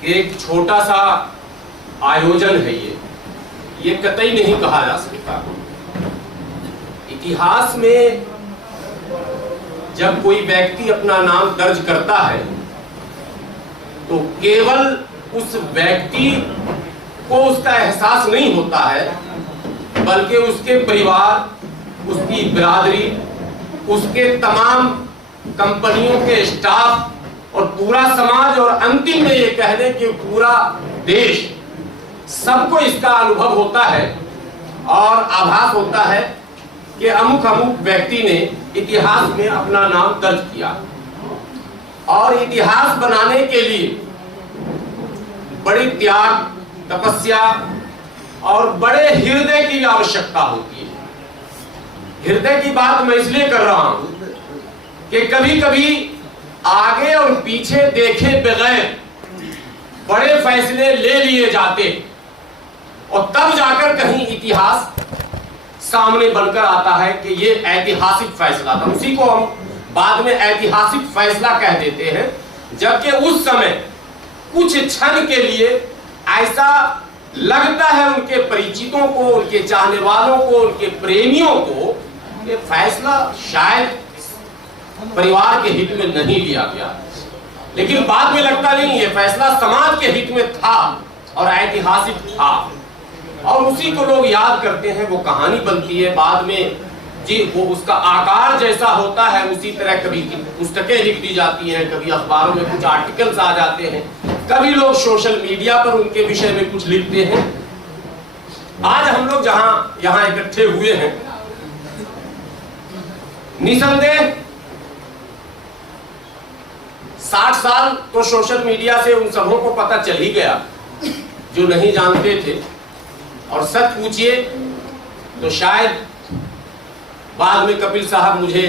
कि एक छोटा सा आयोजन है ये कतई नहीं कहा जा सकता। इतिहास में जब कोई व्यक्ति अपना नाम दर्ज करता है तो केवल उस व्यक्ति को उसका एहसास नहीं होता है, बल्कि उसके परिवार, उसकी बिरादरी, उसके तमाम कंपनियों के स्टाफ और पूरा समाज और अंतिम में ये कह दें कि पूरा देश, सबको इसका अनुभव होता है और आभास होता है कि अमुक अमुक व्यक्ति ने इतिहास में अपना नाम दर्ज किया। और इतिहास बनाने के लिए बड़ी त्याग, तपस्या और बड़े हृदय की आवश्यकता होती है। हृदय की बात मैं इसलिए कर रहा हूं कि कभी कभी आगे और पीछे देखे बगैर बड़े फैसले ले लिए जाते और तब जाकर कहीं इतिहास सामने बनकर आता है कि ये ऐतिहासिक फैसला था। उसी को हम बाद में ऐतिहासिक फैसला कह देते हैं, जबकि उस समय कुछ क्षण के लिए ऐसा लगता है उनके परिचितों को, उनके चाहने वालों को, उनके प्रेमियों को, ये फैसला शायद परिवार के हित में नहीं लिया गया, लेकिन बाद में लगता नहीं ये फैसला समाज के हित में था और ऐतिहासिक था और उसी को लोग याद करते हैं। वो कहानी बनती है बाद में जी, वो उसका आकार जैसा होता है उसी तरह कभी पुस्तकें लिख दी जाती हैं, कभी अखबारों में कुछ आर्टिकल्स आ जाते हैं, कभी लोग सोशल मीडिया पर उनके विषय में कुछ लिखते हैं। आज हम लोग जहां यहां इकट्ठे हुए हैं, निसंदेह 60 साल तो सोशल मीडिया से उन सबों को पता चल ही गया जो नहीं जानते थे। और सच पूछिए तो शायद बाद में कपिल साहब मुझे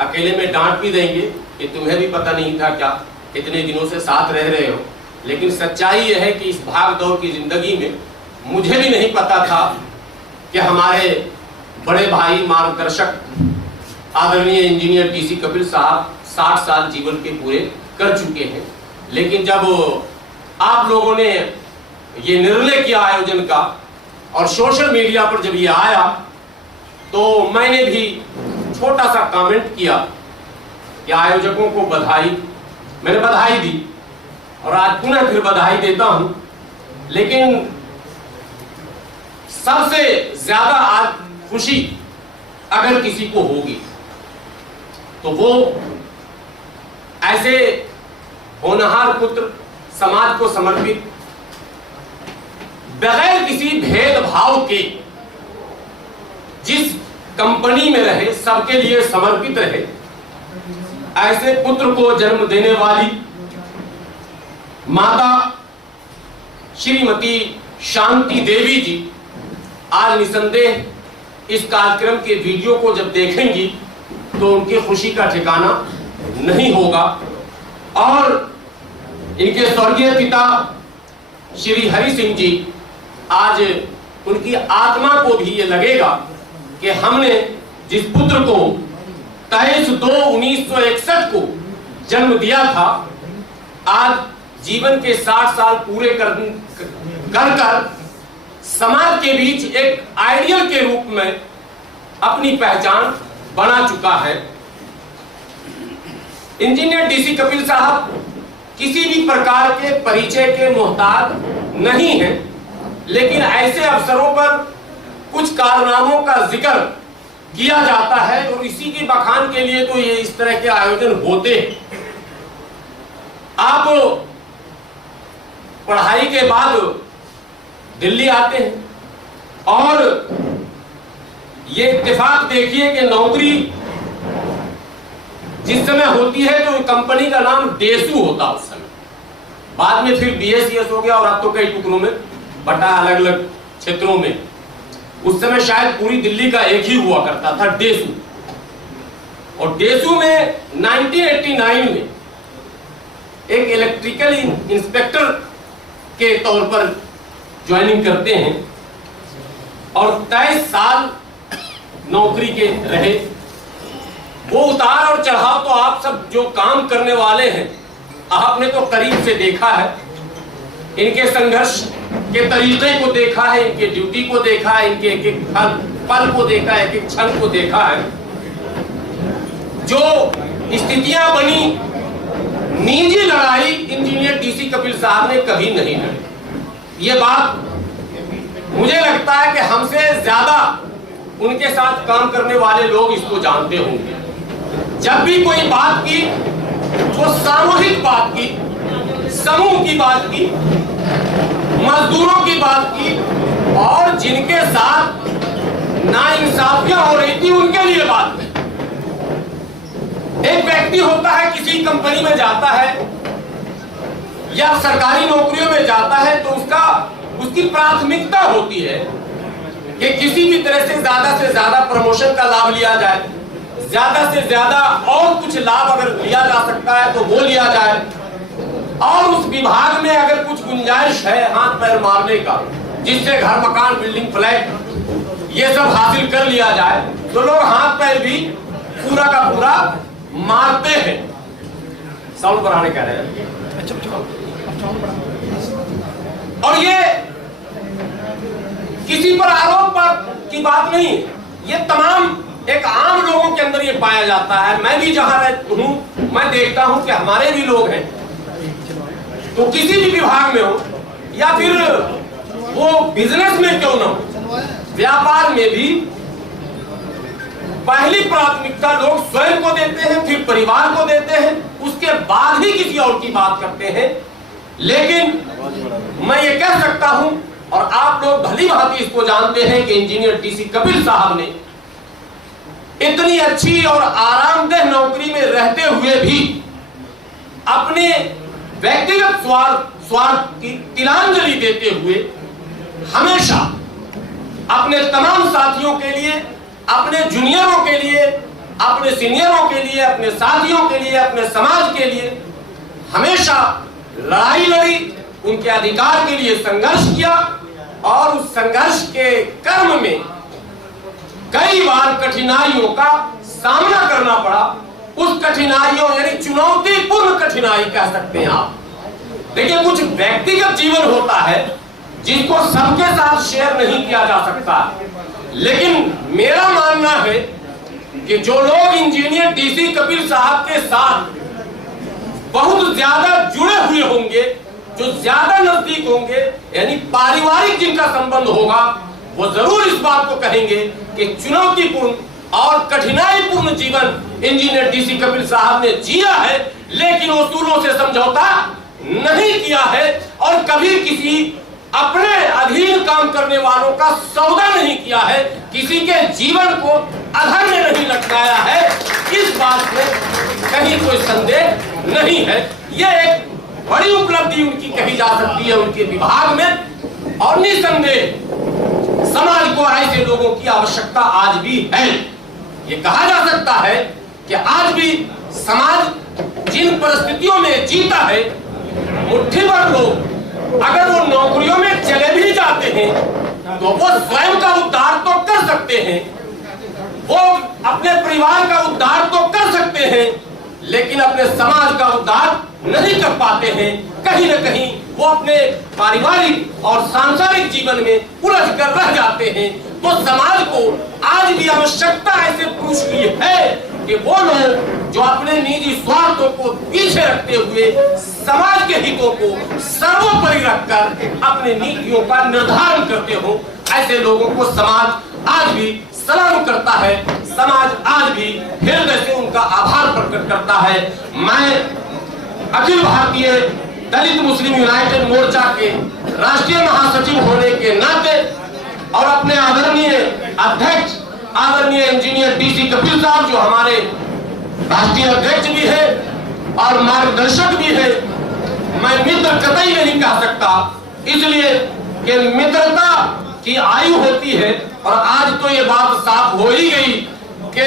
अकेले में डांट भी देंगे कि तुम्हें भी पता नहीं था क्या, इतने दिनों से साथ रह रहे हो। लेकिन सच्चाई यह है कि इस भाग दौड़ की जिंदगी में मुझे भी नहीं पता था कि हमारे बड़े भाई, मार्गदर्शक, आदरणीय इंजीनियर टीसी कपिल साहब 60 साल जीवन के पूरे कर चुके हैं। लेकिन जब आप लोगों ने ये निर्णय किया आयोजन का और सोशल मीडिया पर जब ये आया तो मैंने भी छोटा सा कमेंट किया कि आयोजकों को बधाई। मैंने बधाई दी और आज पुनः फिर बधाई देता हूं। लेकिन सबसे ज्यादा आज खुशी अगर किसी को होगी तो वो ऐसे होनहार पुत्र, समाज को समर्पित, बगैर किसी भेदभाव के जिस कंपनी में रहे, सबके लिए समर्पित रहे, ऐसे पुत्र को जन्म देने वाली माता श्रीमती शांति देवी जी आज निसंदेह इस कार्यक्रम के वीडियो को जब देखेंगी तो उनकी खुशी का ठिकाना नहीं होगा। और इनके स्वर्गीय पिता श्री हरि सिंह जी, आज उनकी आत्मा को भी ये लगेगा कि हमने जिस पुत्र को 23/2/1961 को जन्म दिया था, आज जीवन के 60 साल पूरे कर समाज के बीच एक आइडियल के रूप में अपनी पहचान बना चुका है। इंजीनियर डीसी कपिल साहब किसी भी प्रकार के परिचय के मोहताज नहीं हैं, लेकिन ऐसे अवसरों पर कुछ कारनामों का जिक्र किया जाता है और इसी की बखान के लिए तो ये इस तरह के आयोजन होते हैं। आप पढ़ाई के बाद दिल्ली आते हैं और ये इत्तेफाक देखिए कि नौकरी जिस समय होती है तो कंपनी का नाम डेसू होता उस समय, बाद में फिर बीएसईएस हो गया और अब तो कई टुकड़ों में बटा, अलग अलग क्षेत्रों में। उस समय शायद पूरी दिल्ली का एक ही हुआ करता था, डेसू। और डेसू में 1989 में एक इलेक्ट्रिकल इंस्पेक्टर के तौर पर ज्वाइनिंग करते हैं और 23 साल नौकरी के रहे। वो उतार और चढ़ाव तो आप सब जो काम करने वाले हैं आपने तो करीब से देखा है। इनके संघर्ष के तरीके को देखा है, इनके ड्यूटी को देखा है, इनके एक एक पल को देखा है, एक एक क्षण को देखा है। जो स्थितियां बनी, निजी लड़ाई इंजीनियर डीसी कपिल साहब ने कभी नहीं लड़ी। ये बात मुझे लगता है कि हमसे ज्यादा उनके साथ काम करने वाले लोग इसको जानते होंगे। जब भी कोई बात की, वो सामूहिक बात की, समूह की बात की, मजदूरों की बात की, और जिनके साथ नाइंसाफियां हो रही थी उनके लिए बात की। एक व्यक्ति होता है, किसी कंपनी में जाता है या सरकारी नौकरियों में जाता है, तो उसकी प्राथमिकता होती है कि किसी भी तरह से ज्यादा प्रमोशन का लाभ लिया जाए, ज्यादा से ज्यादा और कुछ लाभ अगर लिया जा सकता है तो वो लिया जाए, और उस विभाग में अगर कुछ गुंजाइश है हाथ पैर मारने का, जिससे घर मकान बिल्डिंग फ्लैट ये सब हासिल कर लिया जाए, तो लोग हाथ पैर भी पूरा का पूरा मारते हैं। साउंड बढ़ाने कह रहे हैं। और ये किसी पर आरोप पर की बात नहीं, ये तमाम एक आम लोगों के अंदर ये पाया जाता है। मैं भी जहां रहता हूं, मैं देखता हूं कि हमारे भी लोग हैं, तो किसी भी विभाग में हो या फिर वो बिजनेस में क्यों ना हो, व्यापार में भी पहली प्राथमिकता लोग स्वयं को देते हैं, फिर परिवार को देते हैं, उसके बाद ही किसी और की बात करते हैं। लेकिन मैं ये कह सकता हूं, और आप लोग भली भांति इसको जानते हैं, कि इंजीनियर डीसी कपिल साहब ने इतनी अच्छी और आरामदेह नौकरी में रहते हुए भी अपने व्यक्तिगत स्वार्थ की तिलांजलि देते हुए हमेशा अपने तमाम साथियों के लिए, अपने जूनियरों के लिए, अपने सीनियरों के लिए, अपने साथियों के लिए, अपने समाज के लिए हमेशा लड़ाई लड़ी, उनके अधिकार के लिए संघर्ष किया, और उस संघर्ष के क्रम में कई बार कठिनाइयों का सामना करना पड़ा। उस कठिनाइयों यानी चुनौतीपूर्ण कठिनाई कह सकते हैं आप। देखिए, कुछ व्यक्तिगत जीवन होता है जिसको सबके साथ शेयर नहीं किया जा सकता, लेकिन मेरा मानना है कि जो लोग इंजीनियर डीसी कपिल साहब के साथ बहुत ज्यादा जुड़े हुए होंगे, जो ज्यादा नजदीक होंगे, यानी पारिवारिक जिनका संबंध होगा, वो जरूर इस बात को कहेंगे कि चुनौतीपूर्ण और कठिनाईपूर्ण जीवन इंजीनियर डीसी कपिल साहब ने जिया है, लेकिन उसूलों से समझौता नहीं किया है, और कभी किसी अपने अधीन काम करने वालों का सौदा नहीं किया है, किसी के जीवन को अधर में नहीं लटकाया है। इस बात में कहीं कोई संदेह नहीं है। यह एक बड़ी उपलब्धि उनकी कही जा सकती है उनके विभाग में, और निसंदेह समाज को ऐसे लोगों की आवश्यकता आज भी है। ये कहा जा सकता है कि आज भी समाज जिन परिस्थितियों में जीता है, मुट्ठी भर लोग अगर वो नौकरियों में चले भी जाते हैं तो वो स्वयं का उद्धार तो कर सकते हैं, वो अपने परिवार का उद्धार तो कर सकते हैं, लेकिन अपने समाज का उद्धार नहीं कर पाते हैं। कहीं न कहीं वो अपने पारिवारिक और सांसारिक जीवन में उलझ कर रह जाते हैं। तो समाज को आज भी आवश्यकता ऐसे पुरुष की है कि वो लोग जो अपने निजी स्वार्थों को पीछे रखते हुए समाज के हितों को सर्वोपरि रखकर अपने नीतियों का निर्धारण करते हो, ऐसे लोगों को समाज आज भी सलाम करता है। समाज आज भी हृदय से उनका आभार प्रकट करता है। मैं अखिल भारतीय दलित मुस्लिम यूनाइटेड मोर्चा के राष्ट्रीय महासचिव होने के नाते और अपने आदरणीय अध्यक्ष आदरणीय इंजीनियर डीसी कपिल साहब, जो हमारे राष्ट्रीय अध्यक्ष भी है और मार्गदर्शक भी है, मैं मित्र कतई नहीं कह सकता, इसलिए कि मित्रता की आयु होती है। और आज तो ये बात साफ हो ही गई कि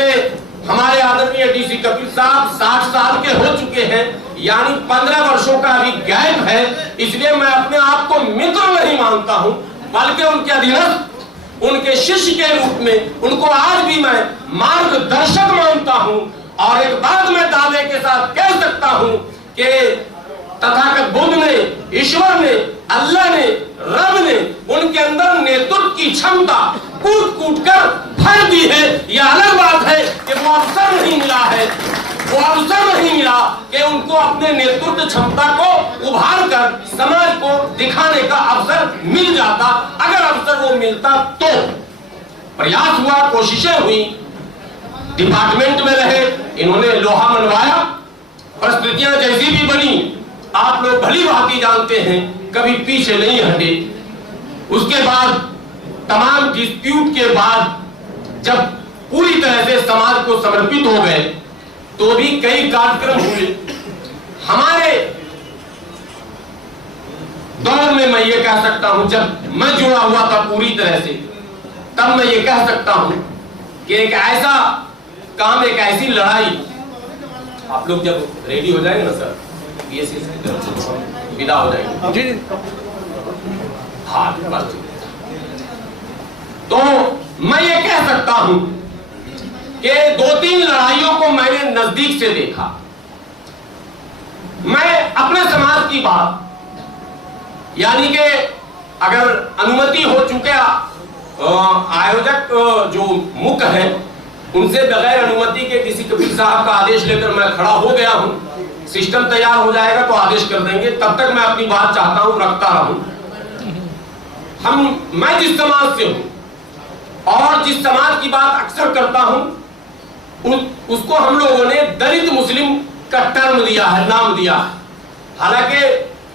हमारे आदरणीय डीसी कपिल साहब 60 साल के हो चुके हैं, यानी 15 वर्षों का अभी गैप है। इसलिए मैं अपने आप को मित्र नहीं मानता हूं, बल्कि उनके अधीनस्थ, उनके शिष्य के रूप में उनको आज भी मैं मार्गदर्शक मानता हूं। और एक बात मैं दावे के साथ कह सकता हूं कि तथागत बुद्ध ने, ईश्वर ने अल्लाह ने, रब ने उनके अंदर नेतृत्व की क्षमता कूट कूट कर भर दी है। यह अलग बात है कि वो अवसर नहीं मिला है, वो अवसर नहीं मिला कि उनको अपने नेतृत्व क्षमता को उभार कर समाज को दिखाने का अवसर मिल जाता। अगर अवसर वो मिलता तो प्रयास हुआ, कोशिशें हुई, डिपार्टमेंट में रहे, इन्होंने लोहा मनवाया, परिस्थितियां जैसी भी बनी आप लोग भली भांति जानते हैं, कभी पीछे नहीं हटे। उसके बाद तमाम डिस्प्यूट के बाद जब पूरी तरह से समाज को समर्पित हो गए तो भी कई कार्यक्रम हुए। हमारे दौर में मैं ये कह सकता हूं, जब मैं जुड़ा हुआ था पूरी तरह से, तब मैं ये कह सकता हूं कि एक ऐसा काम, एक ऐसी लड़ाई, आप लोग जब रेडी हो जाएंगे ना सर, बीएससी की तरफ से विदा हो जाएंगे। हाँ बस। तो मैं ये कह सकता हूं कि 2-3 लड़ाइयों को मैंने नजदीक से देखा। मैं अपने समाज की बात, यानी कि अगर अनुमति हो चुके आयोजक जो मुख्य है, उनसे बगैर अनुमति के किसी कबीर साहब का आदेश लेकर मैं खड़ा हो गया हूं, सिस्टम तैयार हो जाएगा तो आदेश कर देंगे, तब तक मैं अपनी बात चाहता हूं रखता रहूं। मैं जिस समाज से हूं और जिस समाज की बात अक्सर करता हूं, उसको हम लोगों ने दलित मुस्लिम का टर्म दिया है, नाम दिया है। हालांकि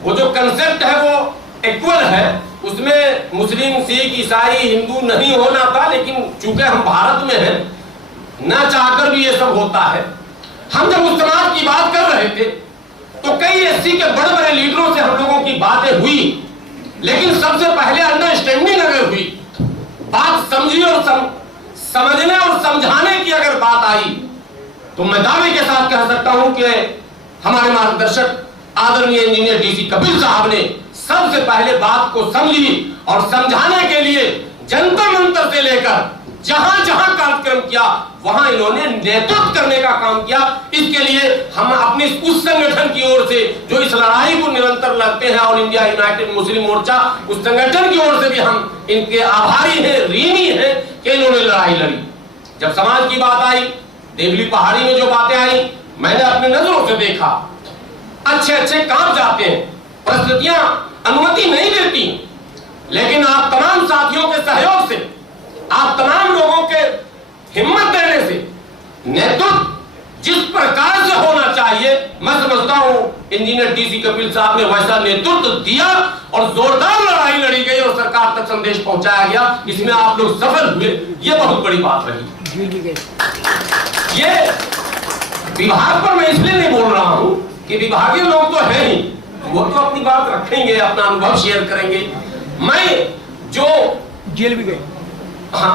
वो जो कंसेप्ट है वो इक्वल है, उसमें मुस्लिम, सिख, ईसाई, हिंदू नहीं होना था, लेकिन चूंकि हम भारत में हैं, ना चाहकर भी ये सब होता है। हम जब उस समाज की बात कर रहे थे तो कई एससी के बड़े बड़े लीडरों से हम लोगों की बातें हुई, लेकिन सबसे पहले अंडरस्टैंडिंग अगर हुई, बात समझी और समझने और समझाने की अगर बात आई, तो मैं दावे के साथ कह सकता हूं कि हमारे मार्गदर्शक आदरणीय इंजीनियर डीसी कपिल साहब ने सबसे पहले बात को समझी और समझाने के लिए जंतर मंतर से लेकर जहां जहां कार्यक्रम किया वहां इन्होंने नेतृत्व करने का काम किया। इसके लिए हम अपने उस संगठन की ओर से जो इस लड़ाई को निरंतर लड़ते हैं, ऑल इंडिया यूनाइटेड मुस्लिम मोर्चा, उस संगठन की ओर से भी हम इनके आभारी हैं, ऋणी हैं कि इन्होंने लड़ाई लड़ी। जब समाज की बात आई, देवली पहाड़ी में जो बातें आई, मैंने अपनी नजरों से देखा, अच्छे काम जाते हैं, परिस्थितियां अनुमति नहीं देती, लेकिन आप तमाम साथियों के सहयोग से, आप तमाम लोगों के हिम्मत देने से, नेतृत्व जिस प्रकार से होना चाहिए, मैं समझता हूं इंजीनियर डीसी कपिल साहब ने वैसा नेतृत्व दिया और जोरदार लड़ाई लड़ी गई और सरकार तक संदेश पहुंचाया गया। इसमें आप लोग सफल हुए, ये बहुत बड़ी बात रही। ये विभाग पर मैं इसलिए नहीं बोल रहा हूं कि विभागीय लोग तो है ही, वो तो अपनी बात रखेंगे, अपना अनुभव शेयर करेंगे। मैं जो जेल भी गए, हाँ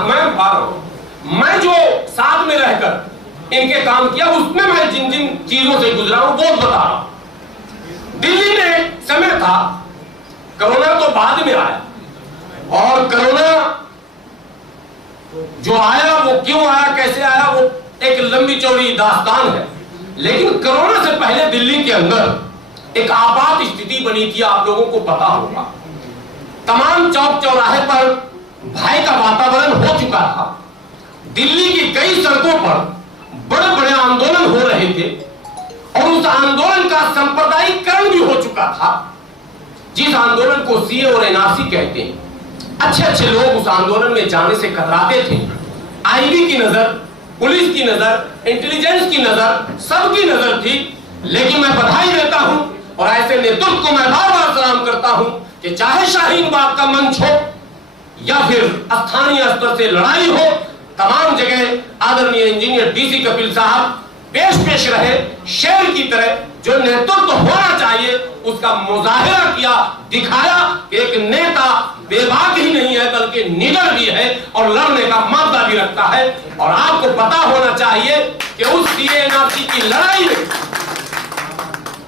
मैं जो साथ में रहकर इनके काम किया, उसमें मैं जिन जिन चीजों से गुजरा हूं वो बता रहा हूं। दिल्ली में एक समय था, कोरोना तो बाद में आया, और कोरोना जो आया वो क्यों आया, कैसे आया, वो एक लंबी चौड़ी दास्तान है। लेकिन कोरोना से पहले दिल्ली के अंदर एक आपात स्थिति बनी थी, आप लोगों को पता होगा। तमाम चौक चौराहे पर भय का वातावरण हो चुका था। दिल्ली की कई सड़कों पर बड़े बड़े आंदोलन हो रहे थे और उस आंदोलन का सांप्रदायिकरण भी हो चुका था, जिस आंदोलन को सीए और एनआरसी कहते हैं। अच्छे लोग उस आंदोलन में जाने से कतराते थे। आईबी की नजर, पुलिस की नजर, इंटेलिजेंस की नजर, सबकी नजर थी। लेकिन मैं बधाई देता हूं और ऐसे नेतृत्व को मैं बार बार सलाम करता हूं कि चाहे शाहीन बाग का मंच हो या फिर स्थानीय स्तर से लड़ाई हो, तमाम जगह आदरणीय इंजीनियर डीसी कपिल साहब पेश रहे, शेर की तरह। जो नेतृत्व होना चाहिए उसका मुजाहिरा किया, दिखाया कि एक नेता बेबाक ही नहीं है बल्कि निडर भी है और लड़ने का मादा भी रखता है। और आपको पता होना चाहिए कि उस सीएनआरसी की लड़ाई में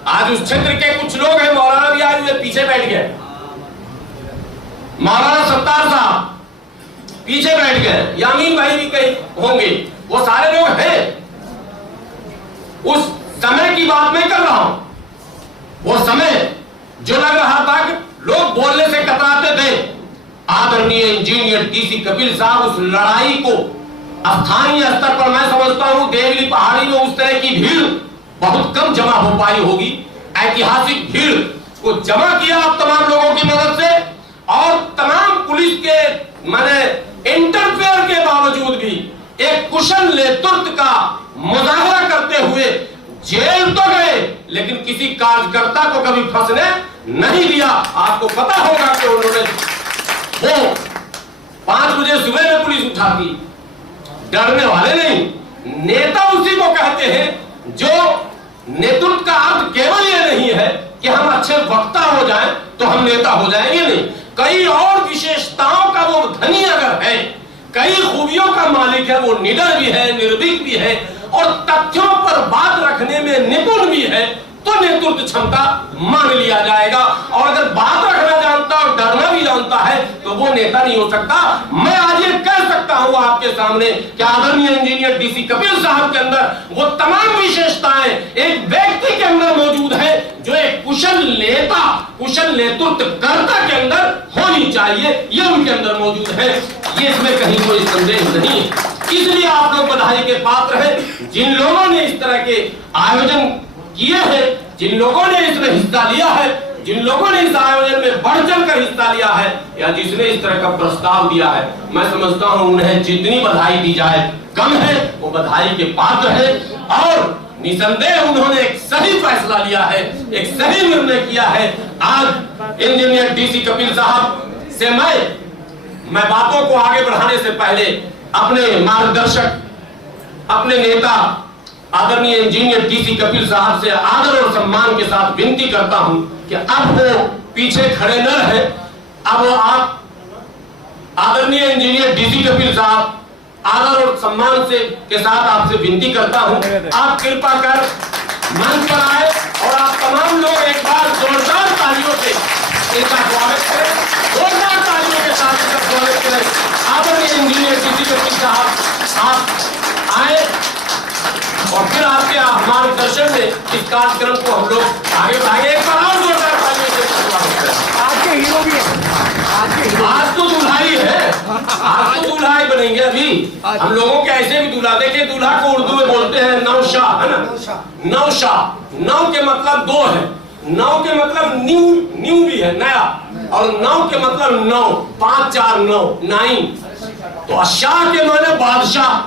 आज उस क्षेत्र के कुछ लोग हैं, मौलाना भी आज पीछे बैठ गए, मौलाना सत्तार साहब पीछे बैठ गए, यामीन भाई भी कहीं होंगे, वो सारे लोग हैं। उस समय की बात मैं कर रहा हूं, वो समय जो लग रहा था कि लोग बोल आदरणीय इंजीनियर डीसी कपिल साहब उस लड़ाई को स्थानीय स्तर पर, मैं समझता हूं देवली पहाड़ी में उस तरह की भीड़ बहुत कम जमा हो पाई होगी, ऐतिहासिक भीड़ को जमा किया आप तमाम लोगों की मदद से, और तमाम पुलिस के माने इंटरफेयर के बावजूद भी एक कुशल नेतृत्व का मुजाहरा करते हुए जेल तो गए, लेकिन किसी कार्यकर्ता को कभी फंसने नहीं दिया। आपको पता होगा कि उन्होंने वो 5 बजे सुबह में पुलिस उठाती, डरने वाले नहीं। नेता उसी को कहते हैं जो नेतृत्व का अर्थ केवल ये नहीं है कि हम अच्छे वक्ता हो जाएं तो हम नेता हो जाएंगे, नहीं, कई और विशेषताओं का वो धनी अगर है, कई खूबियों का मालिक है, वो निडर भी है, निर्भीक भी है और तथ्यों पर बात रखने में निपुण भी है, तो नेतृत्व क्षमता मान लिया जाएगा। और अगर बात रखना जानता और डरना भी जानता है तो वो नेता नहीं हो सकता। मैं आज ये कह सकता हूं आपके सामने कि आदरणीय इंजीनियर डीसी कपिल साहब के अंदर वो तमाम विशेषताएं एक व्यक्ति के अंदर मौजूद है जो एक कुशल नेता, कुशल नेतृत्व कर्ता के अंदर होनी चाहिए, ये उनके अंदर मौजूद है, ये इसमें कहीं कोई संदेह नहीं। इसलिए आप लोग बधाई के पात्र हैं जिन लोगों ने इस तरह के आयोजन किए हैं, जिन लोगों ने इसमें हिस्सा लिया है, जिन लोगों ने इस आयोजन में बढ़ चढ़ कर हिस्सा लिया है, या जिसने इस तरह का प्रस्ताव दिया है, मैं समझता हूं उन्हें जितनी बधाई दी जाए कम है, वो बधाई के पात्र है। और निसंदेह उन्होंने एक सही फैसला लिया है, एक सही निर्णय किया है। आज इंजीनियर डीसी कपिल साहब से मैं बातों को आगे बढ़ाने से पहले अपने मार्गदर्शक, अपने नेता आदरणीय इंजीनियर डीसी कपिल साहब से आदर और सम्मान के साथ विनती करता हूं कि अब वो पीछे खड़े न रहे। अब आप आदरणीय इंजीनियर डीसी कपिल साहब, आदर और सम्मान से के साथ आपसे विनती करता हूं, आप कृपा कर मंच पर आए और आप तमाम लोग एक बार जोरदार तालियों से इनका स्वागत करें, जोरदार तालियों के साथ इनका स्वागत करें। आदरणीय इंजीनियर डीसी कपिल साहब आप आए और फिर आपके मार्गदर्शन में इस कार्यक्रम को हम लोग आगे बढ़ाएंगे। एक बार और जोरदार तालियों से स्वागत करें। आज के हीरो भी है, आज तो दुल्हाई है, आज तो दुल्हाई बनेंगे। अभी हम लोगों के ऐसे भी दूल्हा, देखिए दूल्हा को उर्दू में बोलते हैं नौशा, है ना, नौशा। नौ के मतलब 2 है, नौ के मतलब न्यू भी है, नया, और नौ के मतलब 9, 5 4 9 9। तो शाह के माने बादशाह,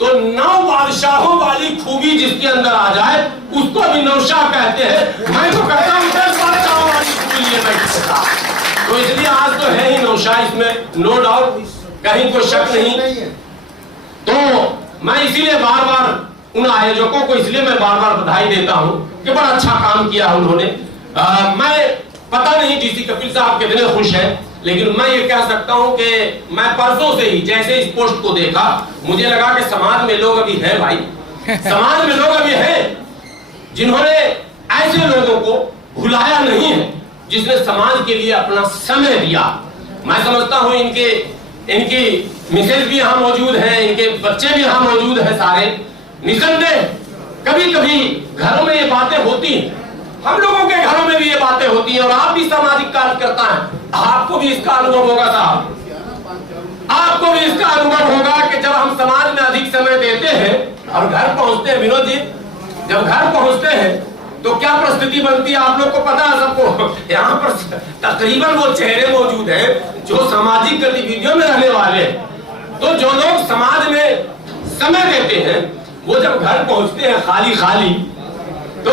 तो 9 बादशाहों वाली खूबी जिसके अंदर आ जाए उसको भी नौशाह कहते हैं। मैं तो कहता हूं 10 बादशाहों वाली खूबी लिए बैठा, तो इसलिए आज तो है ही नौशाह, इसमें नो डाउट, कहीं कोई शक नहीं। तो मैं इसीलिए बार बार उन आयोजकों को इसलिए मैं बार बार बधाई देता हूं कि बड़ा अच्छा काम किया उन्होंने। मैं पता नहीं डीसी कपिल साहब कितने खुश हैं, लेकिन मैं ये कह सकता हूं कि मैं परसों से ही जैसे इस पोस्ट को देखा, मुझे लगा कि समाज में लोग अभी है भाई, समाज में लोग अभी है जिन्होंने ऐसे लोगों को भुलाया नहीं है, जिसने समाज के लिए अपना समय दिया। मैं समझता हूं इनकी मिसेज भी यहाँ मौजूद है, इनके बच्चे भी यहाँ मौजूद है सारे। निसंदेह कभी कभी घरों में ये बातें होती हैं, हम लोगों के घरों में भी ये बातें होती हैं, और आप भी सामाजिक कार्य करता है, आपको भी इसका अनुभव होगा साहब, आपको भी इसका अनुभव होगा कि जब हम समाज में अधिक समय देते हैं और घर पहुंचते हैं, विनोद जी, जब घर पहुंचते हैं तो क्या परिस्थिति बनती है आप लोग को पता है सबको। यहाँ पर तकरीबन वो चेहरे मौजूद हैं जो सामाजिक गतिविधियों में रहने वाले हैं। तो जो लोग समाज में समय देते हैं वो जब घर पहुंचते हैं खाली खाली, तो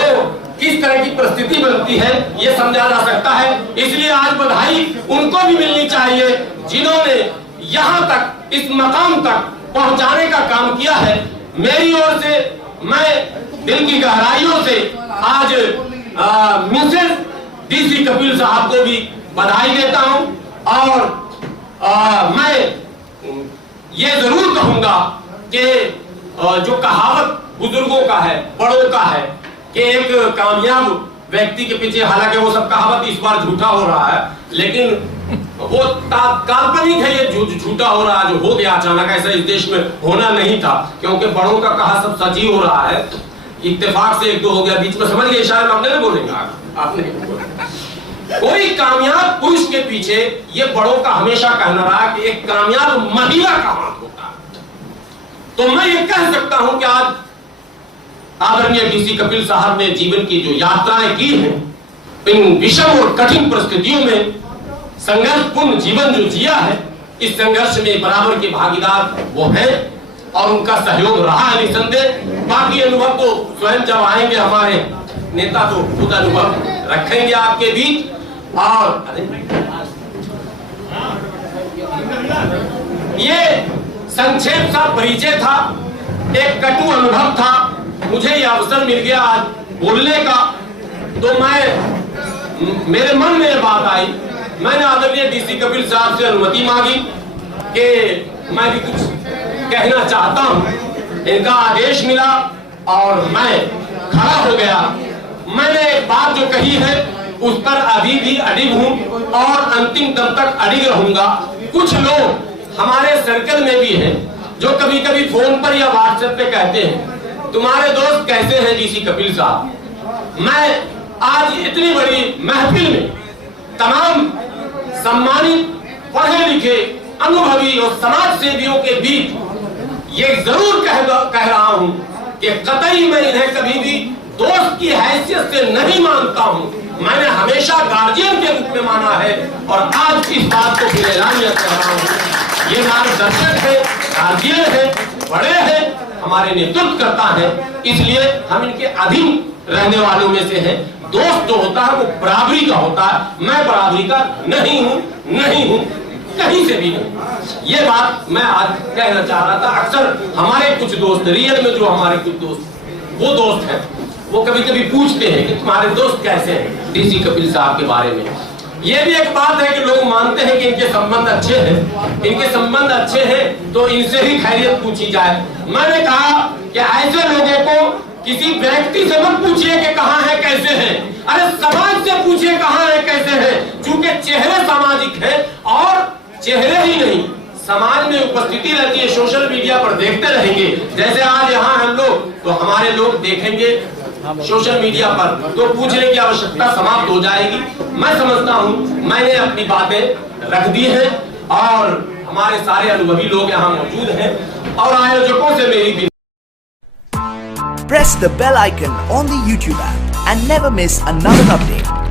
किस तरह की परिस्थिति बनती है ये समझा जा सकता है। इसलिए आज बधाई उनको भी मिलनी चाहिए जिन्होंने यहाँ तक, इस मकाम तक पहुंचाने का काम किया है। मेरी ओर से मैं दिल की गहराइयों से आज मिसेस डीसी कपिल साहब को भी बधाई देता हूं, और मैं ये जरूर कहूंगा कि जो कहावत बुजुर्गों का है, बड़ों का है कि एक कामयाब व्यक्ति के पीछे, हालांकि वो सब कहावत इस बार झूठा हो रहा है, लेकिन वो काल्पनिक है, ये झूठा हो रहा है, जो हो गया अचानक, ऐसा इस देश में होना नहीं था, क्योंकि बड़ों का कहा सब सच ही हो रहा है। इत्तेफाक से 1 2 हो गया, बीच में समझ गए, इशारे में आपने नहीं बोलेंगे। आपने कोई कामयाब पुरुष के पीछे ये बड़ों का हमेशा कहना रहा कि एक कामयाब महिला का हाथ होता है। तो मैं ये कह सकता हूं कि आज आदरणीय डीसी कपिल साहब ने जीवन की जो यात्राएं की हैं, इन विषम और कठिन परिस्थितियों में संघर्षपूर्ण जीवन जो जिया है, इस संघर्ष में बराबर के भागीदार वो हैं और उनका सहयोग रहा है निसंदेह। बाकी अनुभव तो स्वयं जब आएंगे हमारे नेता तो खुद अनुभव रखेंगे आपके बीच। और ये संक्षेप सा परिचय था, एक कटु अनुभव था, मुझे ये अवसर मिल गया आज बोलने का, तो मेरे मन में ये बात आई, मैंने आदरणीय डीसी कपिल साहब से अनुमति मांगी कि मैं भी कुछ कहना चाहता हूं। इनका आदेश मिला और मैं खड़ा हो गया। मैंने एक बात जो कही है उस पर अभी भी अडिग हूं और अंतिम दम तक अडिग रहूंगा। कुछ लोग हमारे सर्कल में भी हैं जो कभी कभी फोन पर या व्हाट्सएप पे कहते हैं तुम्हारे दोस्त कैसे हैं डीसी कपिल साहब। मैं आज इतनी बड़ी महफिल में तमाम सम्मानित पढ़े लिखे अनुभवी और समाज सेवियों के बीच ये जरूर कह रहा हूं कि कतई मैं इन्हें कभी भी दोस्त की हैसियत से नहीं मानता हूं। मैंने हमेशा गार्जियन के रूप में माना है और आज इस बात को फिर ऐलानियत कर रहा हूं। ये मार्गदर्शक है, गार्जियन है, बड़े हैं, हमारे नेतृत्व करता है, इसलिए हम इनके अधीन रहने वालों में से हैं। दोस्त जो होता है वो बराबरी का होता है, मैं बराबरी का नहीं हूं कहीं से भी नहीं। ये बात मैं आज कहना चाह रहा था। अक्सर हमारे कुछ दोस्त रियल में जो हमारे कुछ दोस्त वो दोस्त हैं, वो कभी कभी पूछते हैं कि तुम्हारे दोस्त कैसे हैं डीसी कपिल साहब के बारे में। ये भी एक बात है कि लोग मानते हैं कि इनके संबंध अच्छे हैं, इनके संबंध अच्छे हैं तो इनसे ही खैरियत पूछी जाए। मैंने कहा कि ऐसे लोगों को किसी व्यक्ति से मत पूछिए कि कहां है कैसे हैं, अरे समाज से पूछिए कहां है कैसे हैं। चूंकि चेहरे सामाजिक है और चेहरे ही नहीं समाज में उपस्थिति रहती है, सोशल मीडिया पर देखते रहेंगे। जैसे आज यहाँ हम लोग तो हमारे लोग देखेंगे सोशल मीडिया पर तो पूछने की आवश्यकता समाप्त हो जाएगी। मैं समझता हूँ मैंने अपनी बातें रख दी हैं और हमारे सारे अनुभवी लोग यहाँ मौजूद हैं और आयोजकों से मेरी भी। Press the bell icon on the YouTube app and never miss another update.